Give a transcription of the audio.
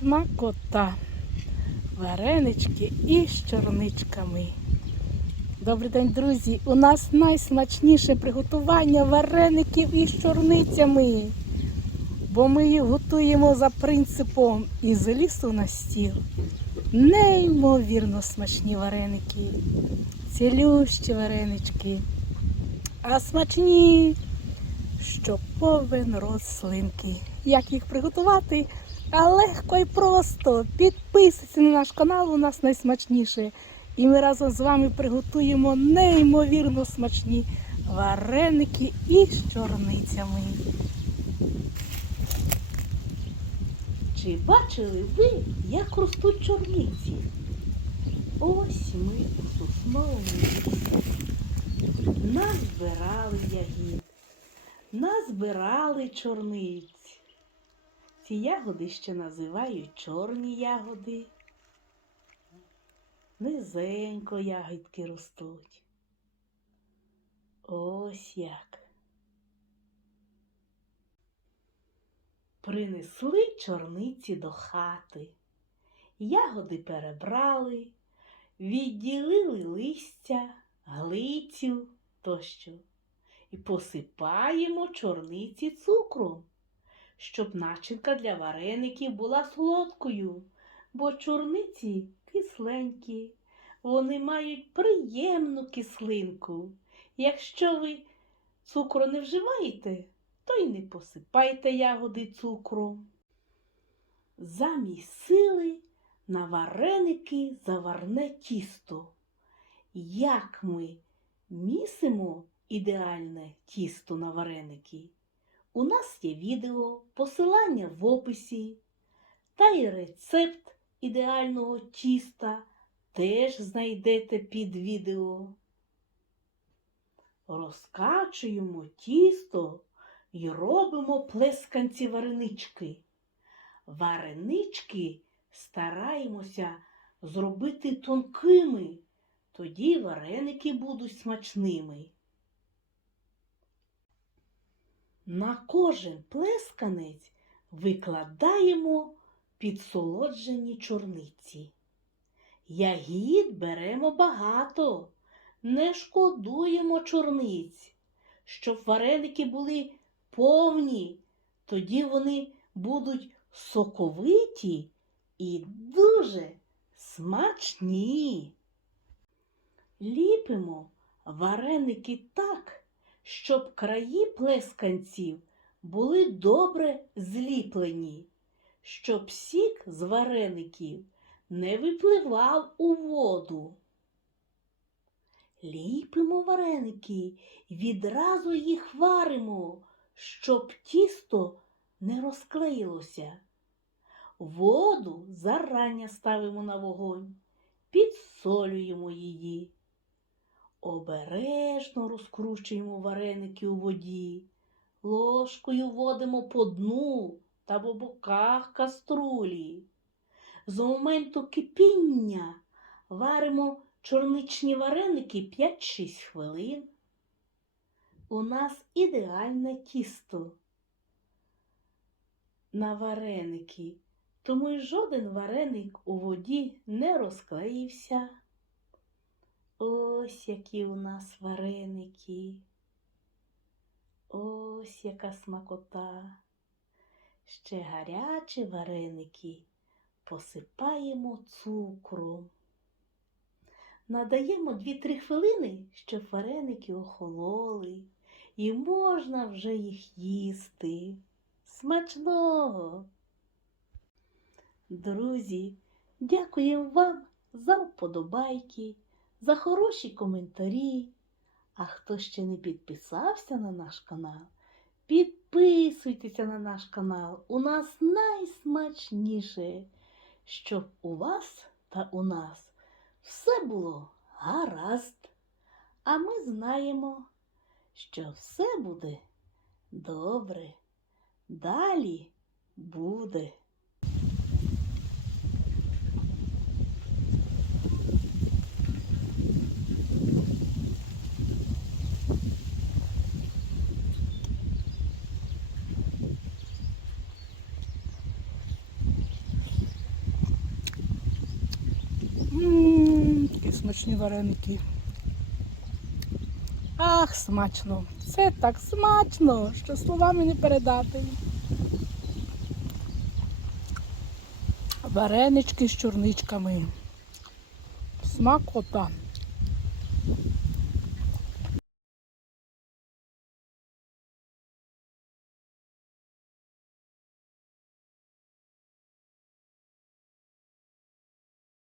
смакота. Варенички із чорничками. Добрий день, друзі! У нас найсмачніше приготування вареників із чорницями. Бо ми їх готуємо за принципом із лісу на стіл. Неймовірно смачні вареники, цілющі варенички, а смачні, що повен рослинки. Як їх приготувати? А легко і просто. Підписуйтесь на наш канал, у нас найсмачніше. І ми разом з вами приготуємо неймовірно смачні вареники із чорницями. Чи бачили ви, як ростуть чорниці? Ось ми у сосновому. Назбирали ягід, назбирали чорниць. Ці ягоди ще називають чорні ягоди. Низенько ягідки ростуть. Ось як. Принесли чорниці до хати. Ягоди перебрали, відділили листя, глицю тощо і посипаємо чорниці цукром, щоб начинка для вареників була солодкою, бо чорниці кисленькі, вони мають приємну кислинку. Якщо ви цукру не вживаєте, то й не посипайте ягоди цукром. Замісили на вареники заварне тісто. Як ми місимо ідеальне тісто на вареники? У нас є відео, посилання в описі та й рецепт ідеального тіста теж знайдете під відео. Розкачуємо тісто і робимо плесканці варенички. Варенички стараємося зробити тонкими, тоді вареники будуть смачними. На кожен плесканець викладаємо підсолоджені чорниці. Ягід беремо багато, не шкодуємо чорниць, щоб вареники були повні, тоді вони будуть соковиті і дуже смачні. Ліпимо вареники так, щоб краї плесканців були добре зліплені, щоб сік з вареників не випливав у воду. Ліпимо вареники відразу їх варимо, щоб тісто не розклеїлося. Воду зарання ставимо на вогонь, підсолюємо її. Обережно розкручуємо вареники у воді, ложкою водимо по дну та по боках каструлі. З моменту кипіння варимо чорничні вареники 5-6 хвилин. У нас ідеальне тісто на вареники, тому й жоден вареник у воді не розклеївся. Ось які у нас вареники. Ось яка смакота. Ще гарячі вареники посипаємо цукром. Надаємо 2-3 хвилини, щоб вареники охололи, і можна вже їх їсти. Смачного! Друзі, дякуємо вам за вподобайки, за хороші коментарі. А хто ще не підписався на наш канал, підписуйтеся на наш канал. У нас найсмачніше, щоб у вас та у нас все було гаразд. А ми знаємо, що все буде добре. Далі буде. Смачні вареники. Ах, смачно! Це так смачно, що словами не передати. Варенички з чорничками. Смакота.